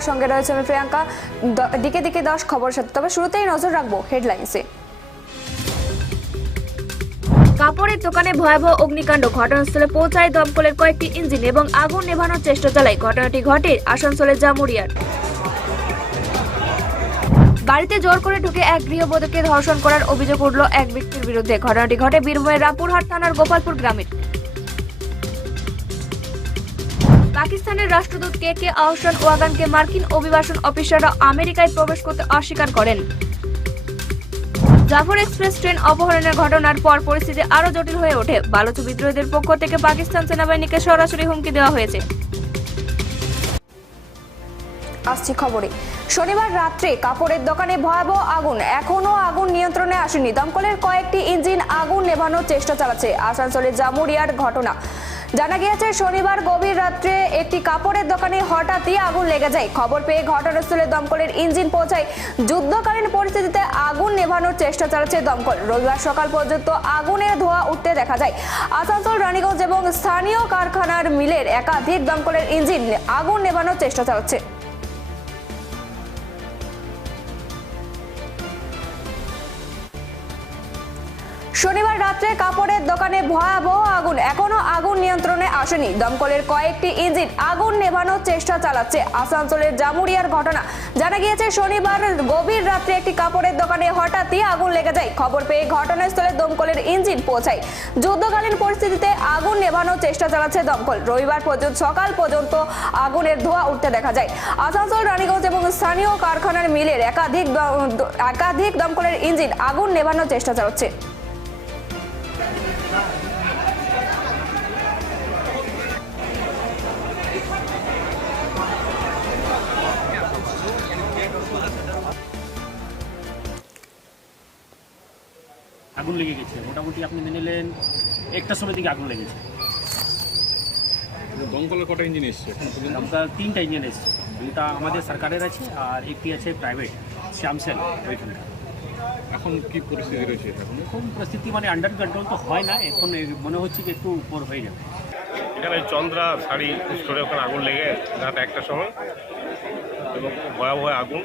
বাংলার সঙ্গে রয়েছে আমি প্রিয়াঙ্কা। দিকে দিকে দশ খবর সাথে। তবে শুরুতেই নজর রাখব হেডলাইন্সে। কাপড়ের দোকানে ভয়াবহ অগ্নিকাণ্ড। ঘটনাস্থলে পৌঁছায় দমকলের কয়েকটি ইঞ্জিন এবং আগুন নেভানোর চেষ্টা চালায়। ঘটনাটি ঘটে আসানসোলের জামুরিয়ার। বাড়িতে জোর করে ঢুকে এক গৃহবধূকে ধর্ষণ করার অভিযোগ উঠল এক ব্যক্তির বিরুদ্ধে। ঘটনাটি ঘটে বীরভূমের রামপুরহাট থানার গোপালপুর গ্রামের। পাকিস্তানের রাষ্ট্রদূত কে কে আহসান ওয়াগানকে মার্কিন অভিবাসন অফিসাররা আমেরিকায় প্রবেশ করতে অস্বীকার করেন। জাফর এক্সপ্রেস ট্রেন অপহরণের ঘটনার পর পরিস্থিতি আরও জটিল হয়ে ওঠে। বালুচু বিদ্রোহীদের পক্ষ থেকে পাকিস্তান সেনাবাহিনীকে সরাসরি হুমকি দেওয়া হয়েছে। আসছি খবরে। শনিবার রাত্রে কাপড়ের দোকানে ভয়াবহ আগুন। এখনও আগুন নিয়ন্ত্রণে আসেনি। দমকলের কয়েকটি ইঞ্জিন আগুন নেভানোর চেষ্টা চালাচ্ছে। আসানসোলের জামুরিয়ার ঘটনা। জানা গিয়েছে, শনিবার গভীর রাত্রে একটি কাপড়ের দোকানে হঠাৎই আগুন লেগে যায়। খবর পেয়ে ঘটনাস্থলে দমকলের ইঞ্জিন পৌঁছায়। যুদ্ধকালীন পরিস্থিতিতে আগুন নেভানোর চেষ্টা চালাচ্ছে দমকল। রবিবার সকাল পর্যন্ত আগুনের ধোঁয়া উঠতে দেখা যায়। আসানসোল, রানীগঞ্জ এবং স্থানীয় কারখানার মিলের একাধিক দমকলের ইঞ্জিন আগুন নেভানোর চেষ্টা চালাচ্ছে। রাত্রে কাপড়ের দোকানে ভয়াবহ আগুন। এখনও আগুন নিয়ন্ত্রণে আসেনি। দমকলের কয়েকটি ইঞ্জিন আগুন নেভানোর চেষ্টা চালাচ্ছে আসানসোলের জামুরিয়ার ঘটনা। জানা গিয়েছে, শনিবার গভীর রাত্রে একটি কাপড়ের দোকানে হঠাৎই আগুন লেগে যায়। খবর পেয়ে ঘটনাস্থলে দমকলের ইঞ্জিন পৌঁছায়। যুদ্ধকালীন পরিস্থিতিতে আগুন নেভানোর চেষ্টা চালাচ্ছে দমকল। রবিবার পর্যন্ত সকাল পর্যন্ত আগুনের ধোঁয়া উঠতে দেখা যায়। আসানসোল, রানীগঞ্জ এবং স্থানীয় কারখানার মিলের একাধিক একাধিক দমকলের ইঞ্জিন আগুন নেভানোর চেষ্টা চালাচ্ছে। মোটামুটি আপনি মেনে নিলেন একটা সময় দিকে আগুন লেগেছে। দমকলের কটা ইঞ্জিন এসছে? এখন পর্যন্ত আপনার তিনটা ইঞ্জিন এসছে। দুইটা আমাদের সরকারের আছে আর একটি আছে প্রাইভেট শ্যামসেল ওইখানকার এখন কি পরিস্থিতি রয়েছে এখন? পরিস্থিতি মানে আন্ডার কন্ট্রোল তো হয় না এখন মনে হচ্ছে যে একটু উপর হয়ে যাবে। এখানে চন্দ্রা শাড়ি স্টোরে ওখানে আগুন লেগে রাত একটা সময় এবং ভয়াবহ আগুন।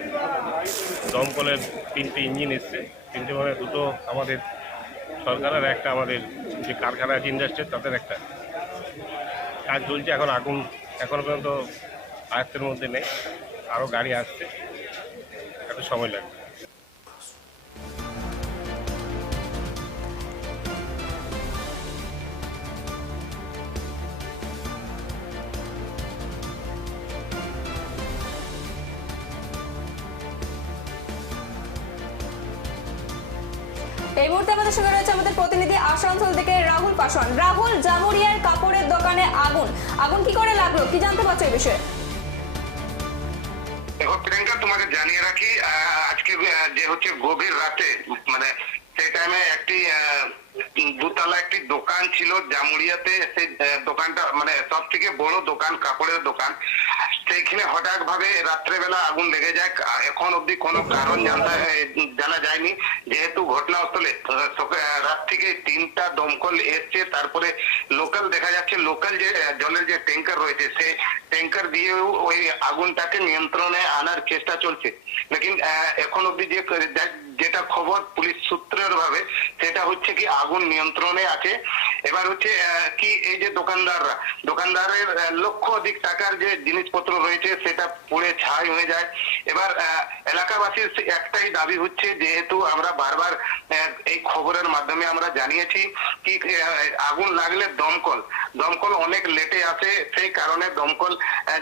দমকলের তিনটে ইঞ্জিন এসছে তিনটে মানে দুটো আমাদের সরকারের একটা আমাদের যে কারখানা আছে ইন্ডাস্ট্রির তাদের একটা কাজ চলছে। এখন আগুন এখনও পর্যন্ত আয়ত্তের মধ্যে নেই। আরও গাড়ি আসছে। একটু সময় লাগবে। এই মুহূর্তে আমাদের সঙ্গে রয়েছে আমাদের প্রতিনিধি আসানসোল থেকে রাহুল পাশন রাহুল, জামুরিয়ার কাপড়ের দোকানে আগুন। আগুন কি করে লাগল? কি জানতে পারছ এই বিষয়ে? দেখো, প্রিয়াঙ্কা তোমাকে জানিয়ে রাখি আজকে যে হচ্ছে গভীর রাতে মানে সেই টাইমে একটি দুতলা একটি দোকান ছিল জামুরিয়াতে সেই দোকানটা মানে সব থেকে বড় দোকান, কাপড়ের দোকান। সেইখানে হঠাৎ ভাবে রাত্রেবেলা আগুন লেগে যায় এখন অবধি কোনো কারণ জানা যায়নি। যেহেতু ঘটনাস্থলে রাত থেকে তিনটা দমকল এসছে। তারপরে লোকাল দেখা যাচ্ছে, লোকাল যে জলের যে ট্যাঙ্কার রয়েছে সেই ট্যাঙ্কার দিয়েও ওই আগুনটাকে নিয়ন্ত্রণে আনার চেষ্টা চলছে। লেকিন এখন অব্দি যে খবর পুলিশ সূত্রের ভাবে সেটা হচ্ছে কি আগুন নিয়ন্ত্রণে আছে। এবার হচ্ছে কি এই যে দোকানদাররা, দোকানদারের লক্ষ অধিক টাকার যে জিনিসপত্র রয়েছে, সেটা পুড়ে ছাই হয়ে যায়। এবার এলাকাবাসীর একটাই দাবি হচ্ছে, যেহেতু আমরা বারবার এই খবরের মাধ্যমে আমরা জানিয়েছি কি আগুন লাগলে দমকল। দমকল অনেক লেটে আসে, সেই কারণে দমকল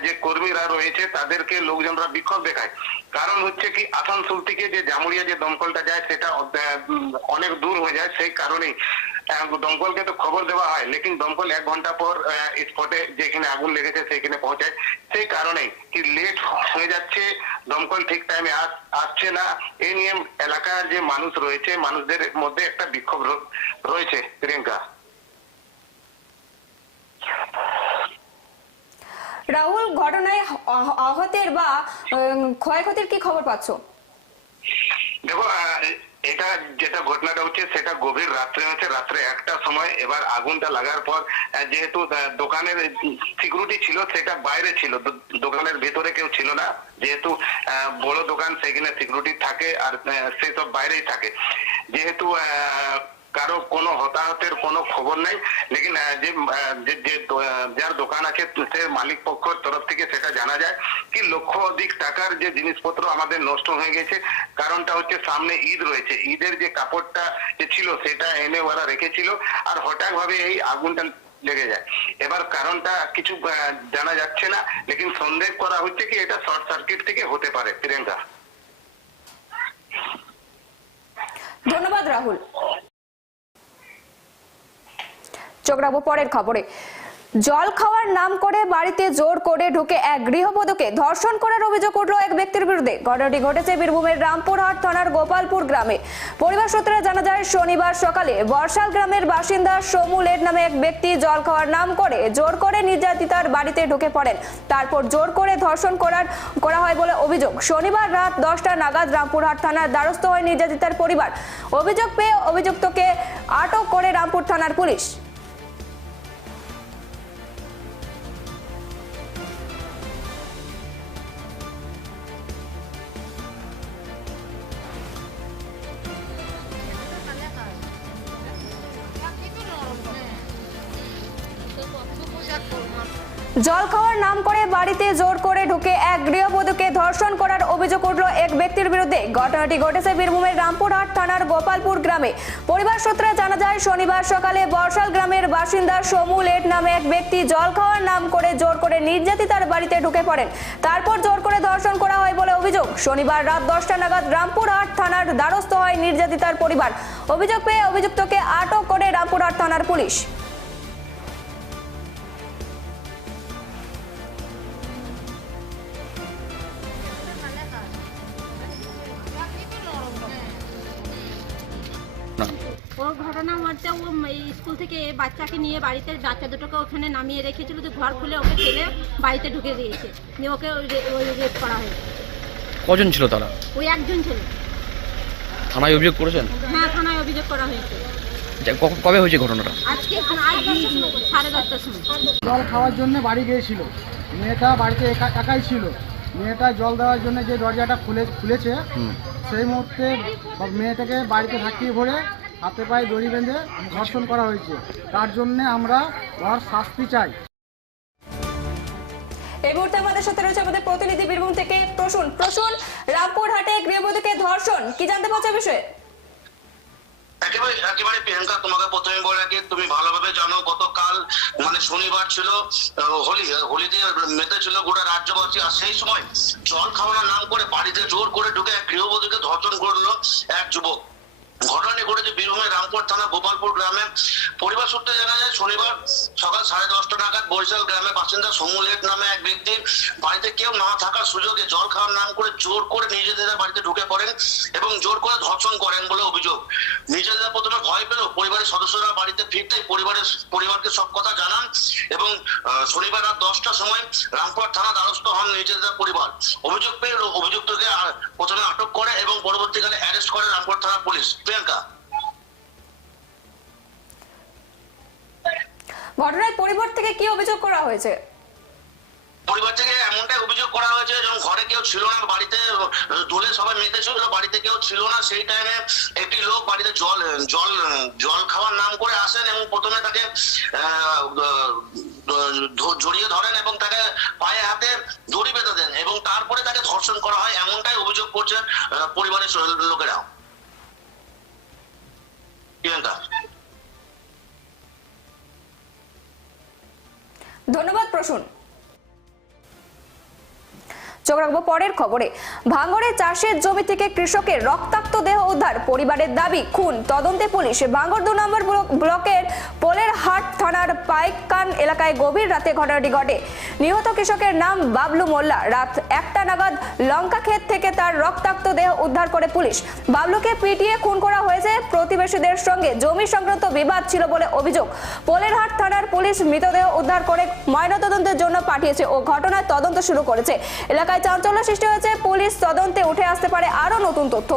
যে কর্মীরা রয়েছে, তাদেরকে লোকজনরা বিক্ষোভ দেখায়। কারণ হচ্ছে কি, আসানসোল থেকে যে জামুরিয়া যে দমকলটা যায়, সেটা অনেক দূর হয়ে যায়, সেই কারণেই। দমকলকে তো খবর দেওয়া হয় লেকিন দমকল এক ঘণ্টা পর স্পটে যেখানে আগুন লেগেছে সেখানে পৌঁছায় সেই কারণেই কি লেট হয়ে যাচ্ছে দমকল ঠিক টাইমে আসছে না এই নিয়ে এলাকার যে মানুষ রয়েছে মানুষদের মধ্যে একটা বিক্ষোভ রয়েছে প্রিয়াঙ্কা রাহুল ঘটনায় আহতের বা ক্ষয়ক্ষতির কি খবর পাচ্ছো দেখো এটা যেটা গভীর রাত্রে একটা সময়, এবার আগুনটা লাগার পর যেহেতু দোকানের সিকিউরিটি ছিল, সেটা বাইরে ছিল। দোকানের ভেতরে কেউ ছিল না। যেহেতু বড় দোকান সেখানে সিকিউরিটি থাকে আর সেসব বাইরেই থাকে। যেহেতু কারও কোনো হতাহতের কোনো খবর নেই। লেকিন যে যে যার দোকান আছে, সে মালিক পক্ষর তরফ থেকে সেটা জানা যায় কি লক্ষ অধিক টাকার যে জিনিসপত্র আমাদের নষ্ট হয়ে গেছে। কারণটা হচ্ছে সামনে ঈদ রয়েছে। ঈদের যে কাপড়টা যে ছিল, সেটা এনে ওরা রেখেছিল আর হঠাৎ ভাবে এই আগুনটা লেগে যায়। এবার কারণটা কিছু জানা যাচ্ছে না। লেকিন সন্দেহ করা হচ্ছে কি এটা শর্ট সার্কিট থেকে হতে পারে। প্রিয়াঙ্কা। ধন্যবাদ রাহুল। চোখ পরের খবরে। জল খাওয়ার নাম করে বাড়িতে জোর করে ঢুকে এক গৃহবধূকে ধর্ষণ করার অভিযোগ উঠল এক ব্যক্তির বিরুদ্ধে। ঘটনাটি ঘটেছে বীরভূমের রামপুরহাট থানার গোপালপুর গ্রামে। পরিবার সূত্রে জানা যায়, শনিবার সকালে বর্ষাল গ্রামের বাসিন্দা সমু লেট নামে এক ব্যক্তি জল খাওয়ার নাম করে জোর করে নির্যাতিতার বাড়িতে ঢুকে পড়েন। তারপর জোর করে ধর্ষণ করার, করা হয় বলে অভিযোগ। শনিবার রাত দশটা নাগাদ রামপুরহাট থানার দ্বারস্থ হয় নির্যাতিতার পরিবার। অভিযোগ পেয়ে অভিযুক্তকে আটক করে রামপুর থানার পুলিশ। জল খাওয়ার নাম করে বাড়িতে জোর করে ঢুকে এক গৃহবধূকে ধর্ষণ করার অভিযোগ উঠল এক ব্যক্তির বিরুদ্ধে। ঘটনাটি ঘটেছে বীরভূমের রামপুরহাট থানার গোপালপুর গ্রামে। পরিবার সূত্রে জানা যায়, শনিবার সকালে বর্ষাল গ্রামের বাসিন্দা সমু লেট নামে এক ব্যক্তি জল খাওয়ার নাম করে জোর করে নির্যাতিতার বাড়িতে ঢুকে পড়েন। তারপর জোর করে ধর্ষণ করা হয় বলে অভিযোগ। শনিবার রাত দশটা নাগাদ রামপুরহাট থানার দ্বারস্থ হয় নির্যাতিতার পরিবার। অভিযোগ পেয়ে অভিযুক্তকে আটক করে রামপুরহাট থানার পুলিশ। ওর ঘটনা হচ্ছে ও এই স্কুল থেকে বাচ্চাকে নিয়ে বাড়িতে বাচ্চা দুটোকে ওখানে নামিয়ে রেখেছিল তো ঘর খুলে ওকে ঠেলে বাড়িতে ঢুকে দিয়েছে। দিয়ে ওকে ওই রেপ করা হয়েছে। কজন ছিল তারা? ওই একজন ছিল। থানায় অভিযোগ করেছেন? হ্যাঁ থানায় অভিযোগ করা হয়েছে। কবে হয়েছে ঘটনাটা? আজকে আজ সাড়ে দশটার সময়। জল খাওয়ার জন্য বাড়ি গিয়েছিল। মেয়েটা বাড়িতে একা একাই ছিল। মেয়েটা জল দেওয়ার জন্য যে দরজাটা খুলে খুলেছে সেই মুহূর্তে মেয়েটাকে বাড়িতে থাকিয়ে ভরে হাতে পায়ে দড়ি বেঁধে ধর্ষণ করা হয়েছে। তার জন্য আমরা ওর শাস্তি চাই। এই মুহূর্তে আমাদের সাথে রয়েছে আমাদের প্রতিনিধি বীরভূম থেকে প্রসূন। প্রসূন রামপুরহাটে গৃহবধূকে ধর্ষণ কি জানতে পারছ বিষয়ে? একেবারে একেবারে প্রিয়াঙ্কা তোমাকে প্রথমে বলে রাখি তুমি ভালোভাবে জানো গতকাল মানে শনিবার ছিল হোলি হোলিতে মেতে ছিল গোটা রাজ্যবাসী আর সেই সময় জল খাওয়ানোর নাম করে বাড়িতে জোর করে ঢুকে এক গৃহবধূকে ধর্ষণ করল এক যুবক। ঘটনাটি ঘটেছে বীরভূমের রামপুর থানা, গোপালপুর গ্রামে। পরিবার সূত্রে জানা যায়, শনিবার সকাল সাড়ে দশটা নাগাদ বরিশাল গ্রামের বাসিন্দা সমুলেট নামে এক ব্যক্তি বাড়িতে কেউ না থাকার সুযোগে জল খাওয়ার নাম করে জোর করে নিজেদের বাড়িতে ঢুকে পড়েন এবং জোর করে ধর্ষণ করেন বলে অভিযোগ। নিজেরা প্রথমে ভয় পেল পরিবারের সদস্যরা বাড়িতে ফিরতেই পরিবারের, পরিবারকে সব কথা জানান এবং শনিবার রাত দশটার সময় রামপুর থানা দ্বারস্থ হন নিজেদের পরিবার। অভিযোগ পেয়ে অভিযুক্তকে প্রথমে আটক করে এবং পরবর্তীকালে অ্যারেস্ট করে রামপুর থানা পুলিশ। প্রিয়াঙ্কা। ঘটনায় পরিবার থেকে কি অভিযোগ করা হয়েছে? পরিবার থেকে এমনটাই অভিযোগ করা হয়েছে, যখন ঘরে কেউ ছিল না, বাড়িতে, দোলে সবাই মেতে ছিল বাড়িতে কেউ ছিল না, সেই টাইমে একটি লোক বাড়িতে জল জল জল খাওয়ার নাম করে আসেন এবং প্রথমে তাকে জড়িয়ে ধরেন এবং তাকে পায়ে হাতে দড়ি বেঁধে দেন এবং তারপরে তাকে ধর্ষণ করা হয়, এমনটাই অভিযোগ করছে পরিবারের স- ধন্যবাদ প্রসূন। চোখ রাখব পরের খবরে। ভাঙড়ে চাষের জমি থেকে কৃষকের রক্তাক্ত দেহ উদ্ধার। পরিবারের দাবি, খুন। তদন্তে পুলিশ, ভাঙড় দু নম্বর ব্লক- ব্লকের পোলের হাট থানার পাইকান এলাকায় গভীর রাতে ঘটনাটি ঘটে। নিহত কৃষকের নাম বাবলু মোল্লা। রাত একটা নাগাদ লঙ্কা ক্ষেত থেকে তার রক্তাক্ত দেহ উদ্ধার করে পুলিশ। বাবলুকে পিটিয়ে খুন করা হয়েছে প্রতিবেশীদের সঙ্গে। জমি সংক্রান্ত বিবাদ ছিল বলে অভিযোগ। পোলেরহাট থানার পুলিশ মৃতদেহ উদ্ধার করে ময়নাতদন্তের জন্য পাঠিয়েছে ও ঘটনার তদন্ত শুরু করেছে। এলাকায় চাঞ্চল্য সৃষ্টি হয়েছে পুলিশ তদন্তে উঠে আসতে পারে আরও নতুন তথ্য।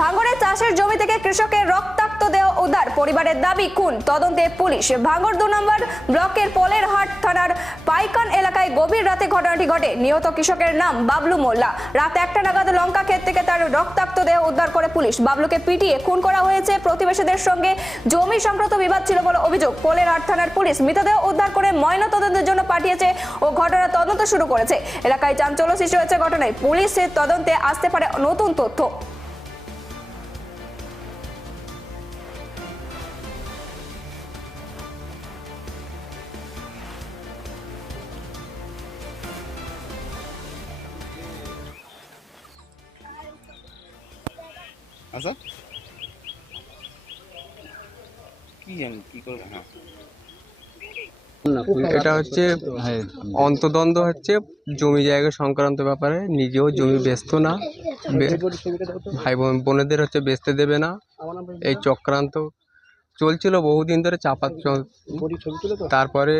ভাঙ্গ চাষের জমি থেকে কৃষকের রক্তাক্ত দেহ উদ্ধার। পরিবারের দাবি, খুন। তদন্তে পুলিশ। ভাঙড় দু নম্বর ব্লকের পোলেরহাট থানার পাইকান এলাকায় গভীর রাতে ঘটনাটি ঘটে। নিহত কৃষকের নাম বাবলু মোল্লা। রাত একটা নাগাদ লঙ্কা ক্ষেত থেকে তার রক্তাক্ত দেহ উদ্ধার করে পুলিশ। বাবলুকে পিটিয়ে খুন করা হয়েছে। প্রতিবেশীদের সঙ্গে জমি সংক্রান্ত বিবাদ ছিল বলে অভিযোগ। পোলেরহাট থানার পুলিশ মৃতদেহ উদ্ধার করে ময়না তদন্তের জন্য পাঠিয়েছে ও ঘটনার তদন্ত শুরু করেছে। এলাকায় চাঞ্চল্য সৃষ্টি হয়েছে ঘটনায়। পুলিশের তদন্তে আসতে পারে নতুন তথ্য। হ্যাঁ। এটা হচ্ছে অন্তদ্বন্দ্ব হচ্ছে জমি জায়গা সংক্রান্ত ব্যাপারে। নিজেও জমি বেচত না ভাই বোন বোনেদের হচ্ছে বেচতে দেবে না। এই চক্রান্ত চলছিল বহুদিন ধরে, চাপা তারপরে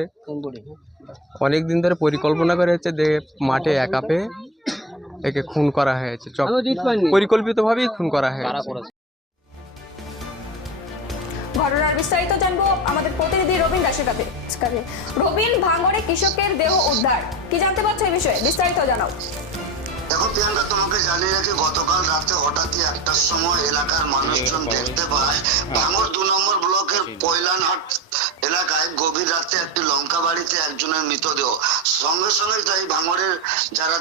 অনেক দিন ধরে পরিকল্পনা করে হচ্ছে যে মাঠে একা পেয়ে একে খুন করা হয়েছে। পরিকল্পিতভাবেই খুন করা হয়েছে। বিস্তারিত জানব আমাদের প্রতিনিধি রবীন দাসের কাছে। রবীন ভাঙরে কৃষকের দেহ উদ্ধার। কি জানতে পারছ এই বিষয়ে? বিস্তারিত জানাও। দেখো প্রিয়াঙ্কা তোমাকে জানিয়ে রাখি গতকাল রাতে হঠাৎই একটার সময় এলাকার মানুষজন দেখতে পায়। ভাঙর দু নম্বর ব্লকের পয়লানহাট এলাকায় গভীর রাতে একটি লঙ্কা বাড়িতে একজনের মৃতদেহ। সঙ্গে সঙ্গে তাই ভাঙড়ের যারা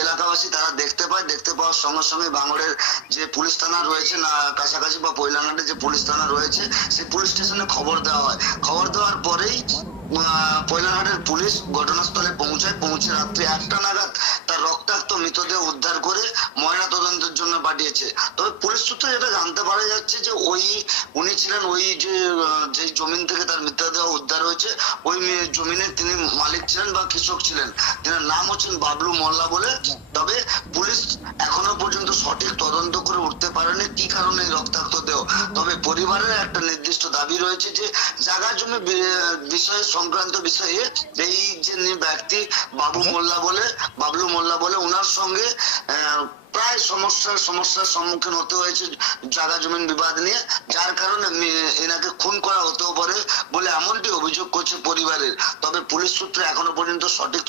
এলাকাবাসী তারা দেখতে পায়। দেখতে পাওয়ার সঙ্গে সঙ্গে ভাঙড়ের যে পুলিশ থানা রয়েছে না কাছাকাছি বা পয়লানহাটে যে পুলিশ থানা রয়েছে সেই পুলিশ স্টেশনে খবর দেওয়া হয়। খবর দেওয়ার পরেই আহ, পয়লানহাটের পুলিশ ঘটনাস্থলে পৌঁছায়। পৌঁছে রাত্রি একটা নাগাদ মৃতদেহ উদ্ধার করে ময়না তদন্তের জন্য পাঠিয়েছে। তবে পুলিশ সূত্রে যেটা জানতে পারা যাচ্ছে যে ওই, উনি ছিলেন ওই যে যে জমিন থেকে তার মৃতদেহ উদ্ধার হয়েছে, ওই জমিনের তিনি মালিক ছিলেন বা কৃষক ছিলেন। তিনার নাম হচ্ছেন বাবলু মোল্লা বলে। তবে পুলিশ এখনও পর্যন্ত সঠিক তদন্ত করে উঠতে পারেনি কি কারণে রক্তাক্ত দেহ। তবে পরিবারের একটা নির্দিষ্ট দাবি রয়েছে যে জায়গা জমি বিষয়ে সংক্রান্ত বিষয়ে এই যে ব্যক্তি বাবু মোল্লা বলে, বাবলু মোল্লা বলে ওনার সঙ্গে প্রায় সমস্যার সমস্যার সম্মুখীন হতে হয়েছে জায়গা জমিন বিবাদ নিয়ে, যার কারণে এনাকে খুন করা হতেও পারে বলে এমনটি অভিযোগ করছে পরিবারের। তবে পুলিশ সূত্রে এখনও পর্যন্ত সঠিক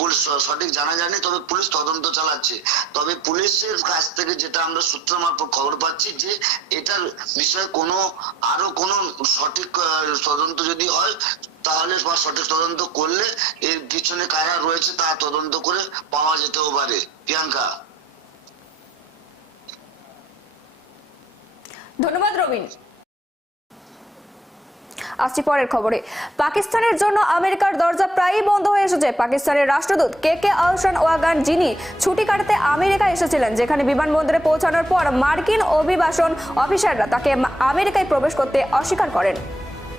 পুলিশ সঠিক জানা যায়নি, তবে পুলিশ তদন্ত চালাচ্ছে। তবে পুলিশের কাছ থেকে যেটা আমরা সূত্র মারফত খবর পাচ্ছি যে, এটার বিষয়ে কোনো, আরও কোনো সঠিক তদন্ত যদি হয় তাহলে সঠিক তদন্ত করলে এর পিছনে কারা রয়েছে তা তদন্ত করে পাওয়া যেতেও পারে। প্রিয়াঙ্কা। ধন্যবাদ রবিন। আসছি পরের খবরে। পাকিস্তানের জন্য আমেরিকার দরজা প্রায়ই বন্ধ হয়ে এসেছে। পাকিস্তানের রাষ্ট্রদূত কে কে আলসান ওয়াগান যিনি ছুটি কাটাতে আমেরিকা এসেছিলেন, যেখানে বিমানবন্দরে পৌঁছানোর পর মার্কিন অভিবাসন অফিসাররা তাকে আমেরিকায় প্রবেশ করতে অস্বীকার করেন।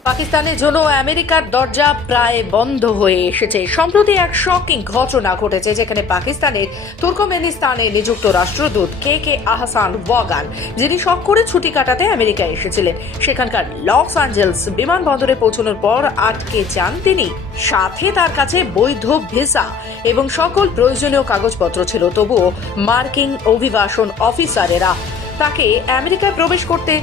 পাকিস্তানের জন্য আমেরিকার দরজা প্রায় বন্ধ হয়ে এসেছে। সম্প্রতি এক শকিং ঘটনা ঘটেছে যেখানে পাকিস্তানের তুর্কমেনিস্তানে নিযুক্ত রাষ্ট্রদূত কে কে আহসান ওয়াগান যিনি শখ করে ছুটি কাটাতে আমেরিকায় এসেছিলেন। সেখানকার লস অ্যাঞ্জেলস বিমানবন্দরে পৌঁছানোর পর আটকে যান তিনি। সাথে তার কাছে বৈধ ভিসা এবং সকল প্রয়োজনীয় কাগজপত্র ছিল। তবুও মার্কিন অভিবাসন অফিসারেরা তাকে আমেরিকায় প্রবেশ করতে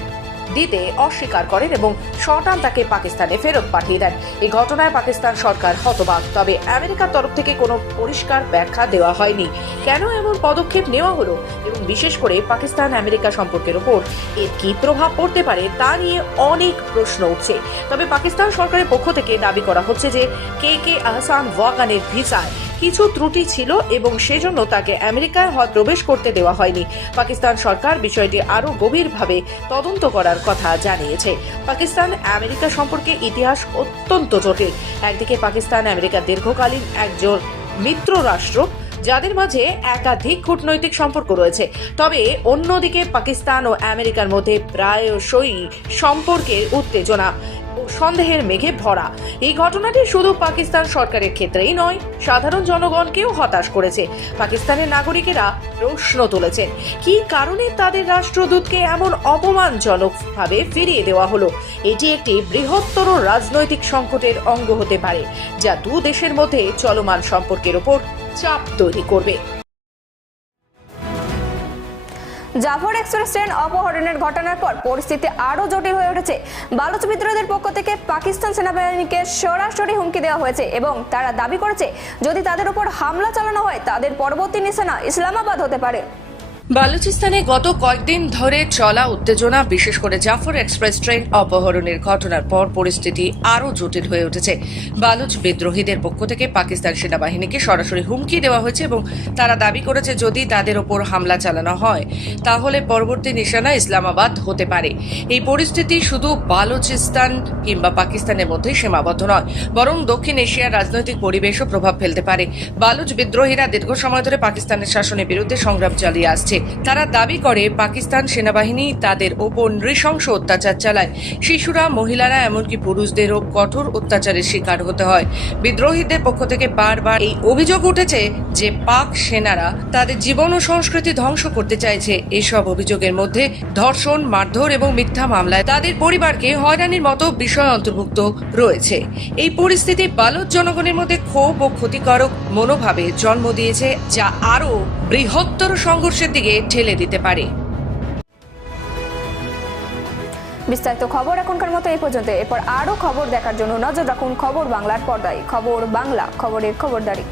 দিতে অস্বীকার করেন এবং শটান তাকে পাকিস্তানে ফেরত পাঠিয়ে দেন। এই ঘটনায় পাকিস্তান সরকার হতবাক, তবে আমেরিকার তরফ থেকে কোনো পরিষ্কার ব্যাখ্যা দেওয়া হয়নি। কেন এমন পদক্ষেপ নেওয়া হলো এবং বিশেষ করে পাকিস্তান আমেরিকা সম্পর্কের উপর এর কি প্রভাব পড়তে পারে তা নিয়ে অনেক প্রশ্ন উঠছে। তবে পাকিস্তান সরকারের পক্ষ থেকে দাবি করা হচ্ছে যে কে কে আহসান ওয়াগানের ভিসায় কিছু ত্রুটি ছিল এবং সেজন্য তাকে আমেরিকায় হয় প্রবেশ করতে দেওয়া হয়নি। পাকিস্তান সরকার বিষয়টি আরও গভীরভাবে তদন্ত করার কথা জানিয়েছে। পাকিস্তান আমেরিকা সম্পর্কে ইতিহাস অত্যন্ত জটিল। একদিকে পাকিস্তান আমেরিকার দীর্ঘকালীন একজন মিত্র রাষ্ট্র, যাদের মাঝে একাধিক কূটনৈতিক সম্পর্ক রয়েছে। তবে অন্যদিকে পাকিস্তান ও আমেরিকার মধ্যে প্রায়শই সম্পর্কের উত্তেজনা। সন্দেহের মেঘে ভরা। এই ঘটনাটি শুধু পাকিস্তান সরকারের ক্ষেত্রেই নয়, সাধারণ জনগণকেও হতাশ করেছে। পাকিস্তানের নাগরিকেরা প্রশ্ন তুলেছেন, কি কারণে তাদের রাষ্ট্রদূতকে এমন অপমানজনকভাবে ফিরিয়ে দেওয়া হলো? এটি একটি বৃহত্তর রাজনৈতিক সংকটের অঙ্গ হতে পারে, যা দু দেশের মধ্যে চলমান সম্পর্কের ওপর চাপ তৈরি করবে। জাফর এক্সপ্রেস ট্রেন অপহরণের ঘটনার পর পরিস্থিতি আরও জটিল হয়ে উঠেছে। বালুচ বিদ্রোহীদের পক্ষ থেকে পাকিস্তান সেনাবাহিনীকে সরাসরি হুমকি দেওয়া হয়েছে এবং তারা দাবি করেছে, যদি তাদের উপর হামলা চালানো হয়, তাদের পরবর্তী নিশানা ইসলামাবাদ হতে পারে। বালুচিস্তানে গত কয়েকদিন ধরে চলা উত্তেজনা, বিশেষ করে জাফর এক্সপ্রেস ট্রেন অপহরণের ঘটনার পর পরিস্থিতি আরও জটিল হয়ে উঠেছে। বালুচ বিদ্রোহীদের পক্ষ থেকে পাকিস্তান সেনাবাহিনীকে সরাসরি হুমকি দেওয়া হয়েছে এবং তারা দাবি করেছে যদি তাদের ওপর হামলা চালানো হয়, তাহলে পরবর্তী নিশানা ইসলামাবাদ হতে পারে। এই পরিস্থিতি শুধু বালুচিস্তান কিংবা পাকিস্তানের মধ্যেই সীমাবদ্ধ নয়, বরং দক্ষিণ এশিয়ার রাজনৈতিক পরিবেশও প্রভাব ফেলতে পারে। বালুচ বিদ্রোহীরা দীর্ঘ সময় ধরে পাকিস্তানের শাসনের বিরুদ্ধে সংগ্রাম চালিয়ে আসছে। তারা দাবি করে, পাকিস্তান সেনাবাহিনী তাদের ওপর নৃশংস অত্যাচার চালায়। শিশুরা, মহিলারা, এমনকি পুরুষদেরও কঠোর অত্যাচারের শিকার হতে হয়। বিদ্রোহীদের পক্ষ থেকে বারবার এই অভিযোগ উঠেছে যে পাক সেনারা তাদের জীবন ও সংস্কৃতি ধ্বংস করতে চাইছে। এসব অভিযোগের মধ্যে ধর্ষণ, মারধর এবং মিথ্যা মামলায় তাদের পরিবারকে হয়রানির মতো বিষয় অন্তর্ভুক্ত রয়েছে। এই পরিস্থিতি বালুচ জনগণের মধ্যে ক্ষোভ ও ক্ষতিকারক মনোভাবে জন্ম দিয়েছে, যা আরও বৃহত্তর সংঘর্ষের দিকে ঠেলে দিতে পারে। বিস্তারিত খবর এখনকার মতো এই পর্যন্ত। এরপর আরও খবর দেখার জন্য নজর রাখুন খবর বাংলার পর্দায়। খবর বাংলা, খবরের খবরদারি।